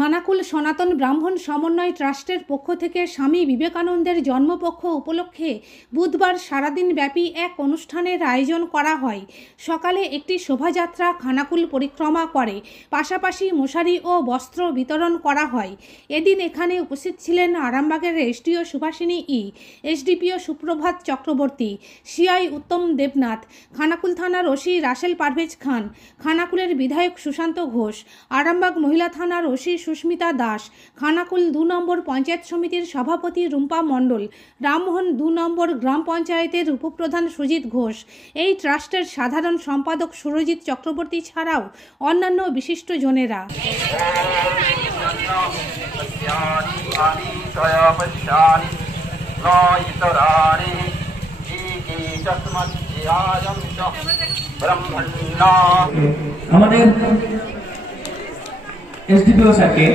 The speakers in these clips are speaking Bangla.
খানাকুল সনাতন ব্রাহ্মণ সমন্বয় ট্রাস্টের পক্ষ থেকে স্বামী বিবেকানন্দের জন্মপক্ষ উপলক্ষে বুধবার সারাদিন ব্যাপী এক অনুষ্ঠানের আয়োজন করা হয়। সকালে একটি শোভাযাত্রা খানাকুল পরিক্রমা করে, পাশাপাশি মশারি ও বস্ত্র বিতরণ করা হয়। এদিন এখানে উপস্থিত ছিলেন আরামবাগের এসডিও সুভাষিনী ই, এসডিপিও সুপ্রভাত চক্রবর্তী, সিআই উত্তম দেবনাথ, খানাকুল থানার ওসি রাসেল পারভেজ খান, খানাকুলের বিধায়ক সুশান্ত ঘোষ, আরামবাগ মহিলা থানার ওসি সুস্মিতা দাস, খানাকুল ২ নম্বর পঞ্চায়েত সমিতির সভাপতি রুম্পা মণ্ডল, রামমোহন ২ নম্বর গ্রাম পঞ্চায়েতের উপপ্রধান সুজিত ঘোষ, এই ট্রাস্টের সাধারণ সম্পাদক সুরজিৎ চক্রবর্তী ছাড়াও অন্যান্য বিশিষ্ট জনেরা। আমাদের এসডিপিও স্যারকে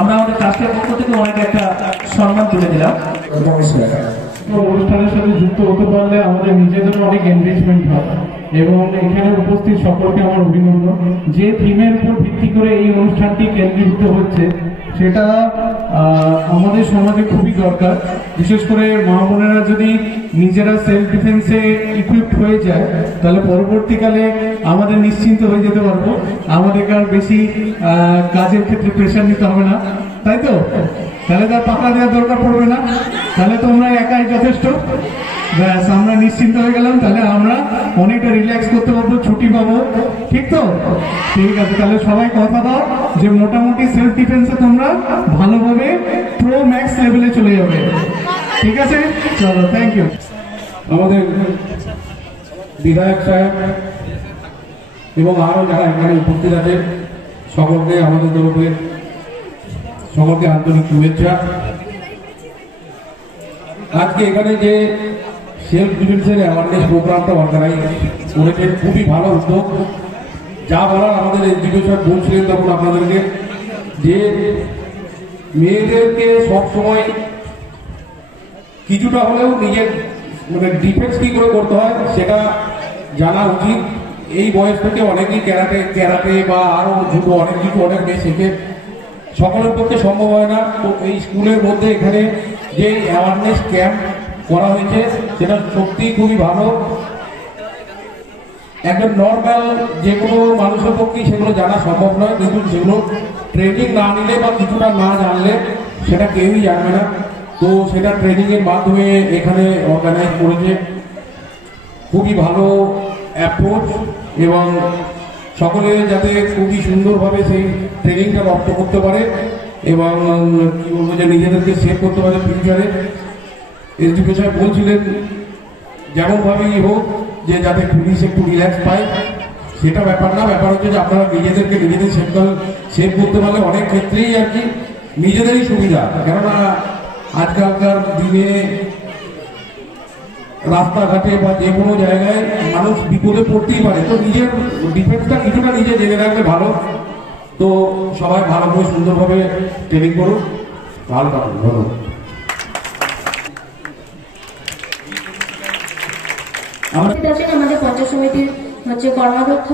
আমরা আমাদের ট্রাস্টের পক্ষ থেকে অনেক একটা সম্মান তুলে দিলাম। অনুষ্ঠানের সাথে যুক্ত হতে পারলে আমাদের নিজেদের অনেক এনগেজমেন্ট হয় এবং এখানে উপস্থিত সকলকে আমার অভিনন্দন। যে থিমের উপর ভিত্তি করে এই অনুষ্ঠানটি কেন্দ্রীভূত হচ্ছে সেটা আমাদের সমাজে খুবই দরকার। বিশেষ করে মা বোনেরা যদি নিজেরা সেলফ ডিফেন্সে ইকুইপড হয়ে যায় তাহলে পরবর্তীকালে আমাদের নিশ্চিন্ত হয়ে যেতে পারবো, আমাদেরকে আর বেশি কাজের ক্ষেত্রে প্রেশার নিতে হবে না, তাই তো? তাহলে তার পাকড়া দেওয়ার দরকার পড়বে না, তাহলে তোমরা একাই যথেষ্ট। ব্যাস, আমরা নিশ্চিন্ত হয়ে গেলাম, তাহলে আমরা অনেকটা রিল্যাক্স করতে পারবো, ছুটি পাবো, ঠিক তো? ঠিক আছে, তাহলে সবাই কথা দাও যে মোটামুটি সেলফ ডিফেন্সে তোমরা ভালোভাবে প্রো ম্যাক্স লেভেলে চলে যাবে, ঠিক আছে? চলো, থ্যাংক ইউ। আমাদের বিধায়ক সাহেব এবং আরো যারা এখানে উপস্থিত আছেন সকলকে আমাদের তরফে সকলকে আন্তরিক শুভেচ্ছা। আজকে এখানে যে সেলফ ডিফেন্সের অ্যাওয়ারনেস প্রোগ্রামটা অর্গানাইজ করেছে খুবই ভালো উদ্যোগ। যা বলার আমাদের এসডিপিও সাহেব বলছিলেন তখন আপনাদেরকে যে মেয়েদেরকে সবসময় কিছুটা হলেও নিজের ডিফেন্স কি করে করতে হয় সেটা জানা উচিত। এই বয়স থেকে অনেকেই ক্যারাটে বা আরো জুডো অনেক কিছু অনেক মেয়ে শেখে, সকলের পক্ষে সম্ভব হয় না। তো এই স্কুলের মধ্যে এখানে যে অ্যাওয়ারনেস ক্যাম্প করা হয়েছে সেটা সত্যি খুবই ভালো। একটা নর্মাল যে কোনো মানুষের পক্ষেই সেগুলো জানা সম্ভব নয়, কিন্তু সেগুলো ট্রেনিং না নিলে বা কিছুটা না জানলে সেটা কেউই জানবে না। তো সেটা ট্রেনিং এর মাধ্যমে এখানে অর্গানাইজ করেছে, খুবই ভালো অ্যাপ্রোচ এবং সকলে যাতে খুবই সুন্দরভাবে সেই ট্রেনিংটা রপ্ত করতে পারে এবং কি বলবো যে নিজেদেরকে সেভ করতে পারে ফিউচারে। এসডিপিও সাহেব বলছিলেন যেমনভাবেই হোক যে যাতে পুলিশ একটু রিল্যাক্স পায়, সেটা ব্যাপার না। ব্যাপার হচ্ছে যে আপনারা নিজেদেরকে নিজেদের সেভ করতে পারলে অনেক ক্ষেত্রেই আর কি নিজেদেরই সুবিধা। কেননা আজকালকার দিনে রাস্তাঘাটে বা যে কোনো জায়গায় মানুষ বিপদে পড়তেই পারে, তো নিজের ডিফেন্সটা কিছুটা নিজে জেনে রাখলে ভালো। তো সবাই ভালো করে সুন্দরভাবে ট্রেনিং করুন, ভালো থাকুন, ধন্যবাদ। আমাদের পঞ্চায়েত সমিতির কর্মাধ্যক্ষ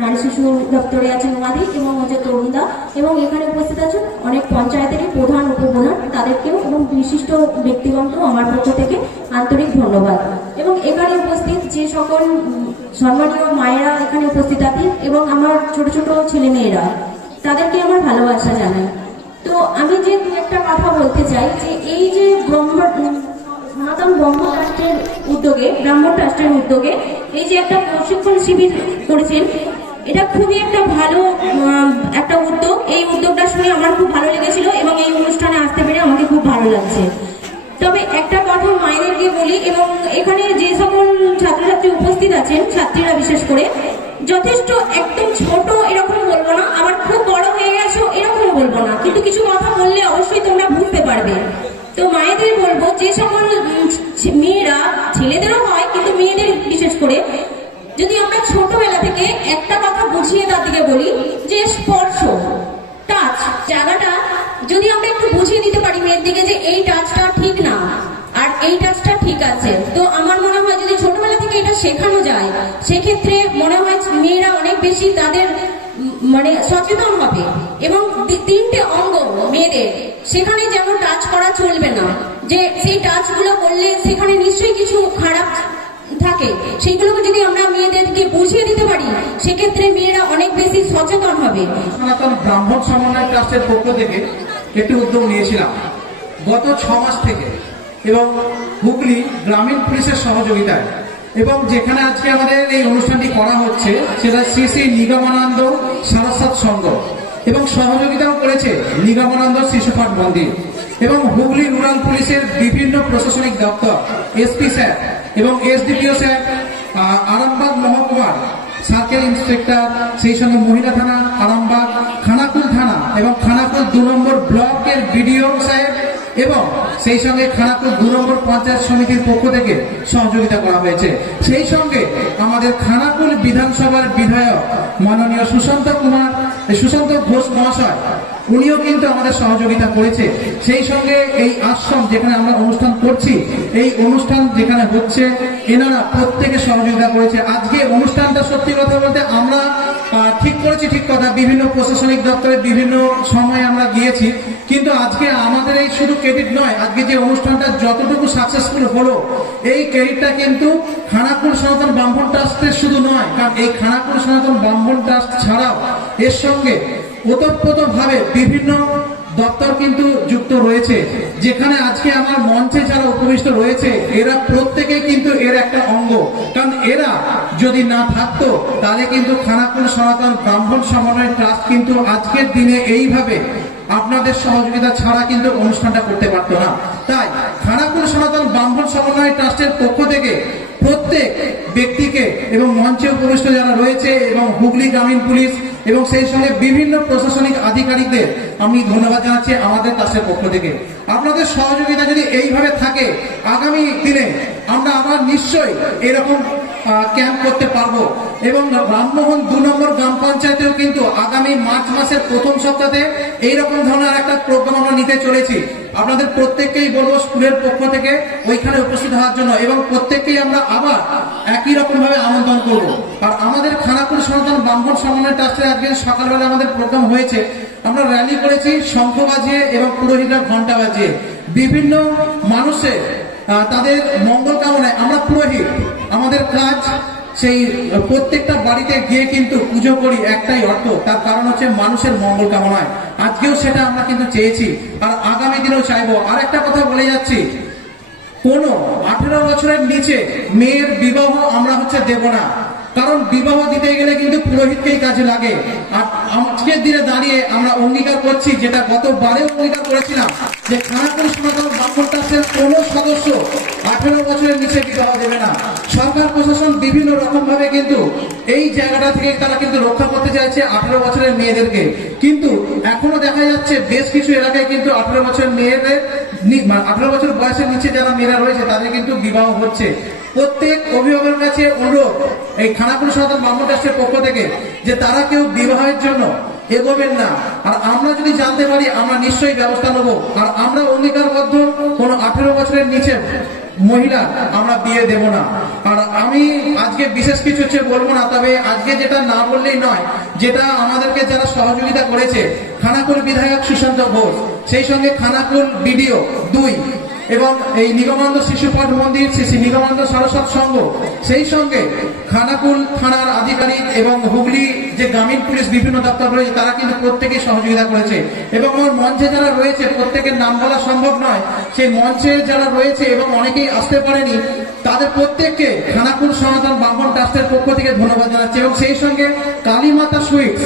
নারী শিশু দপ্তরে আছেন ওয়াদি এবং তরুণদা, এবং এখানে উপস্থিত আছেন অনেক পঞ্চায়েতেরই প্রধান উপপ্রধান, তাদেরকেও এবং বিশিষ্ট ব্যক্তিগণকেও আমার পক্ষ থেকে আন্তরিক ধন্যবাদ। এবং এখানে উপস্থিত যে সকল সম্মানীয় মায়েরা এখানে উপস্থিত আছেন এবং আমার ছোট ছোট ছেলে মেয়েরা, তাদেরকে আমার ভালোবাসা জানাই। তো আমি যে দু একটা কথা বলতে চাই যে এই যে সনাতন ব্রাহ্মণ ট্রাস্টের উদ্যোগে এই যে একটা প্রশিক্ষণ শিবির করেছেন, এটা খুবই একটা ভালো একটা উদ্যোগ। এই উদ্যোগটা শুনে আমার খুব ভালো লেগেছিল এবং এই অনুষ্ঠানে আসতে পেরে আমাকে খুব ভালো লাগছে। তবে একটা কথা মায়েদেরকে বলি, এবং এখানে যে সকল ছাত্রছাত্রী উপস্থিত আছেন, ছাত্রীরা বিশেষ করে, যথেষ্ট একদম ছোট এরকম বলবো না, আবার খুব বড় হয়ে গেছো এরকম বলবো না, কিন্তু কিছু কথা বললে অবশ্যই তোমরা বুঝতে পারবে। তো মায়েদের বলবো, যে সকল মেয়েরা, ছেলেদেরও হয় কিন্তু মেয়েদের বিশেষ করে, যদি আমরা ছোটবেলা থেকে একটা কথা বুঝিয়ে তার দিকে বলি যে স্পর্শ, টাচ জায়গাটা যদি আমরা একটু বুঝিয়ে দিতে পারি মেয়ের দিকে যে এই টাচটা ঠিক না আর এই টাচটা ঠিক আছে, তো আমার মনে হয় যদি ছোটবেলা থেকে এটা শেখানো যায় সেক্ষেত্রে মনে হয় মেয়েরা অনেক বেশি তাদের মানে সচেতন হবে এবং না, যে সেই টাচগুলো করলে সেখানে নিশ্চয়ই কিছু খারাপ থাকে, সেইগুলোকে যদি আমরা মেয়েদেরকে বুঝিয়ে দিতে পারি সেক্ষেত্রে মেয়েরা অনেক বেশি সচেতন হবে। সনাতন ব্রাহ্মণ সমন্বয় ট্রাস্টের পক্ষ থেকে একটি উদ্যোগ নিয়েছিলাম গত 6 মাস থেকে, এবং হুগলি গ্রামীণ পুলিশের সহযোগিতায়, এবং যেখানে আজকে আমাদের এই অনুষ্ঠানটি করা হচ্ছে সেটা শ্রী শ্রী নিগমানন্দ সারস্বত সংঘ, এবং সহযোগিতাও করেছে নিগমানন্দ শিশুপাঠ মন্দির, এবং হুগলি রুরাল পুলিশের বিভিন্ন প্রশাসনিক দপ্তর, এসপি স্যার এবং এসডিপিও স্যার, আরামবাগ মহকুমার সার্কেল ইন্সপেক্টর, সেই সঙ্গে মহিলা থানা আরামবাগ, খানাকুল থানা এবং খানাকুল 2 নম্বর ব্লকের বিডিও সাহেব, এবং সেই সঙ্গে খানাকুল 2 নম্বর পঞ্চায়েত সমিতির পক্ষ থেকে সহযোগিতা করা হয়েছে। সেই সঙ্গে আমাদের খানাকুল বিধানসভার বিধায়ক মাননীয় সুশান্ত ঘোষ মহাশয়, উনিও কিন্তু আমাদের সহযোগিতা করেছে। সেই সঙ্গে এই আশ্রম যেখানে আমরা অনুষ্ঠান করছি, এই অনুষ্ঠান যেখানে হচ্ছে, এনারা প্রত্যেকে সহযোগিতা করেছে। আজকে অনুষ্ঠানটা সত্যি কথা বলতে আমরা ঠিক করেছি, ঠিক কথা, বিভিন্ন প্রশাসনিক দপ্তরে বিভিন্ন সময় আমরা গিয়েছি, কিন্তু আজকে আমাদের এই শুধু ক্রেডিট নয়, আজকে যে অনুষ্ঠানটা যতটুকু সাকসেসফুল হলো এই ক্রেডিটটা কিন্তু খানাকুল সনাতন ব্রাহ্মণ ট্রাস্টের শুধু নয়, কারণ এই খানাকুল সনাতন ব্রাহ্মণ ট্রাস্ট ছাড়াও এর সঙ্গে ওতপ্রোতভাবে বিভিন্ন দপ্তর কিন্তু যুক্ত রয়েছে। যেখানে আজকে আমার মঞ্চে যারা উপবিষ্ট রয়েছে এরা প্রত্যেকেই কিন্তু এর একটা অঙ্গ, কারণ এরা যদি না থাকতো তাহলে কিন্তু খানাকুল সনাতন ব্রাহ্মণ সমন্বয় ট্রাস্ট কিন্তু আজকের দিনে এইভাবে আপনাদের সহযোগিতা ছাড়া কিন্তু অনুষ্ঠানটা করতে পারতো না। তাই খানাকুল সনাতন ব্রাহ্মণ সমন্বয় ট্রাস্টের পক্ষ থেকে প্রত্যেক ব্যক্তিকে এবং মঞ্চে উপবিষ্ট যারা রয়েছে এবং হুগলি গ্রামীণ পুলিশ এবং সেই সঙ্গে বিভিন্ন প্রশাসনিক আধিকারিকদের আমি ধন্যবাদ জানাচ্ছি আমাদের ট্রাস্টের পক্ষ থেকে। আপনাদের সহযোগিতা যদি এইভাবে থাকে আগামী দিনে আমরা আবার নিশ্চয়ই এরকম ক্যাম্প করতে পারবো, এবং রামমোহন 2 নম্বর গ্রাম পঞ্চায়েতেও কিন্তু আগামী মার্চ মাসের প্রথম সপ্তাহে এইরকম ধরনের একটা প্রোগ্রাম আমরা নিতে চলেছি। আপনাদের প্রত্যেককেই বলবো স্কুলের পক্ষ থেকে ওইখানে উপস্থিত হওয়ার জন্য, এবং প্রত্যেককেই আমরা আবার একই রকম ভাবে আমন্ত্রণ করবো। আর আমাদের খানাকুল সনাতন ব্রাহ্মণ সমন্বয় ট্রাস্টের আজকে সকালবেলা আমাদের প্রোগ্রাম হয়েছে, আমরা র্যালি করেছি শঙ্খ বাজিয়ে এবং পুরোহিতরা ঘন্টা বাজিয়ে, বিভিন্ন মানুষের তাদের মঙ্গল কামনায় আমরা পুরোহিত, আমাদের কাজ সেই প্রত্যেকটা বাড়িতে গিয়ে কিন্তু পুজো করি একটাই অর্থ, তার কারণ হচ্ছে মানুষের মঙ্গল কামনায়। আজকেও সেটা আমরা কিন্তু চেয়েছি আর আগামী দিনেও চাইবো। আর একটা কথা বলে যাচ্ছি, কোন 18 বছরের নিচে মেয়ের বিবাহ আমরা দেব না, কারণ বিবাহ দিতে গেলে কিন্তু পুরোহিতকেই কাজে লাগে। আর আজকের দিনে দাঁড়িয়ে আমরা অঙ্গীকার করছি, যেটা গতবারে অঙ্গীকার করেছিলাম, যে খানাকুল সনাতন ব্রাহ্মণ ট্রাস্টের কোন সদস্য 18 বছরের নিচে বিবাহ দেবে না। সরকার প্রশাসন বিভিন্ন রকম ভাবে কিন্তু এই জায়গাটা থেকে তারা কিন্তু রক্ষা করতে চাইছে 18 বছরের মেয়েদেরকে, কিন্তু এখনো দেখা যাচ্ছে বেশ কিছু এলাকায় কিন্তু 18 বছরের মেয়েদের 18 বছর বয়সের নিচে যারা মেয়েরা রয়েছে তাদের কিন্তু বিবাহ হচ্ছে। প্রত্যেক অভিভাবকের কাছে অনুরোধ এই খানাকুল সনাতন ব্রাহ্মণ ট্রাস্টের পক্ষ থেকে যে তারা কেউ বিবাহের জন্য এগোবেন না, আর আমরা যদি জানতে পারি আমরা নিশ্চয়ই ব্যবস্থা নেবো। আর আমরা অঙ্গীকারবদ্ধ কোনো 18 বছরের নিচে মহিলা আমরা বিয়ে দেব না। আর আমি আজকে বিশেষ কিছু বলবো না, তবে আজকে যেটা না বললেই নয়, যেটা আমাদেরকে যারা সহযোগিতা করেছে খানাকুল বিধায়ক সুশান্ত ঘোষ, সেই সঙ্গে খানাকুল বিডিও 2 এবং এই নিগমানন্দ শিশুপাঠ মন্দির, শ্রী নিগমানন্দ সারস্বত সংঘ, সেই সঙ্গে খানাকুল থানার আধিকারিক এবং হুগলি যে গ্রামীণ পুলিশ বিভিন্ন দপ্তর রয়েছে তারা কিন্তু প্রত্যেকেই সহযোগিতা করেছে। এবং আমার মঞ্চে যারা রয়েছে প্রত্যেকের নাম বলা সম্ভব নয়, সেই মঞ্চে যারা রয়েছে এবং অনেকেই আসতে পারেনি তাদের প্রত্যেককে খানাকুল সনাতন ব্রাহ্মণ ট্রাস্টের পক্ষ থেকে ধন্যবাদ জানাচ্ছি। এবং সেই সঙ্গে কালীমাতা সুইটস,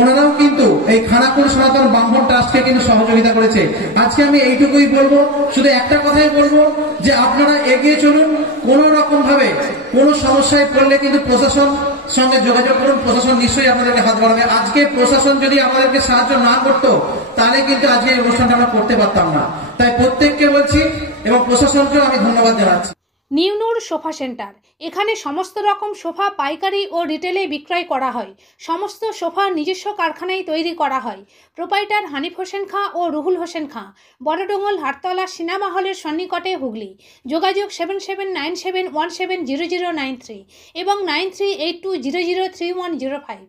ওনারাও কিন্তু এই খানাকুল সনাতন ব্রাহ্মণ ট্রাস্টকে কিন্তু সহযোগিতা করেছে। আজকে আমি এইটুকুই বলবো, শুধু একটা কথাই বলবো যে আপনারা এগিয়ে চলুন, কোন রকম ভাবে কোনো সমস্যায় পড়লে কিন্তু প্রশাসন সঙ্গে যোগাযোগ করুন, প্রশাসন নিশ্চয়ই আপনাদেরকে হাত বাড়াবে। আজকে প্রশাসন যদি আমাদেরকে সাহায্য না করতো তাহলে কিন্তু আজকে এই অনুষ্ঠানটা আমরা করতে পারতাম না। তাই প্রত্যেককে বলছি এবং প্রশাসনকেও আমি ধন্যবাদ জানাচ্ছি। নিউ নূর সোফা সেন্টার, এখানে সমস্ত রকম সোফা পাইকারি ও রিটেলে বিক্রয় করা হয়। সমস্ত সোফা নিজস্ব কারখানায় তৈরি করা হয়। প্রোপাইটার হানিফ হোসেন খাঁ ও রুহুল হোসেন খাঁ, বড়ডোঙ্গল হাটতলা সিনেমা হলের সন্নিকটে, হুগলি। যোগাযোগ 7797170093 এবং 9382003105।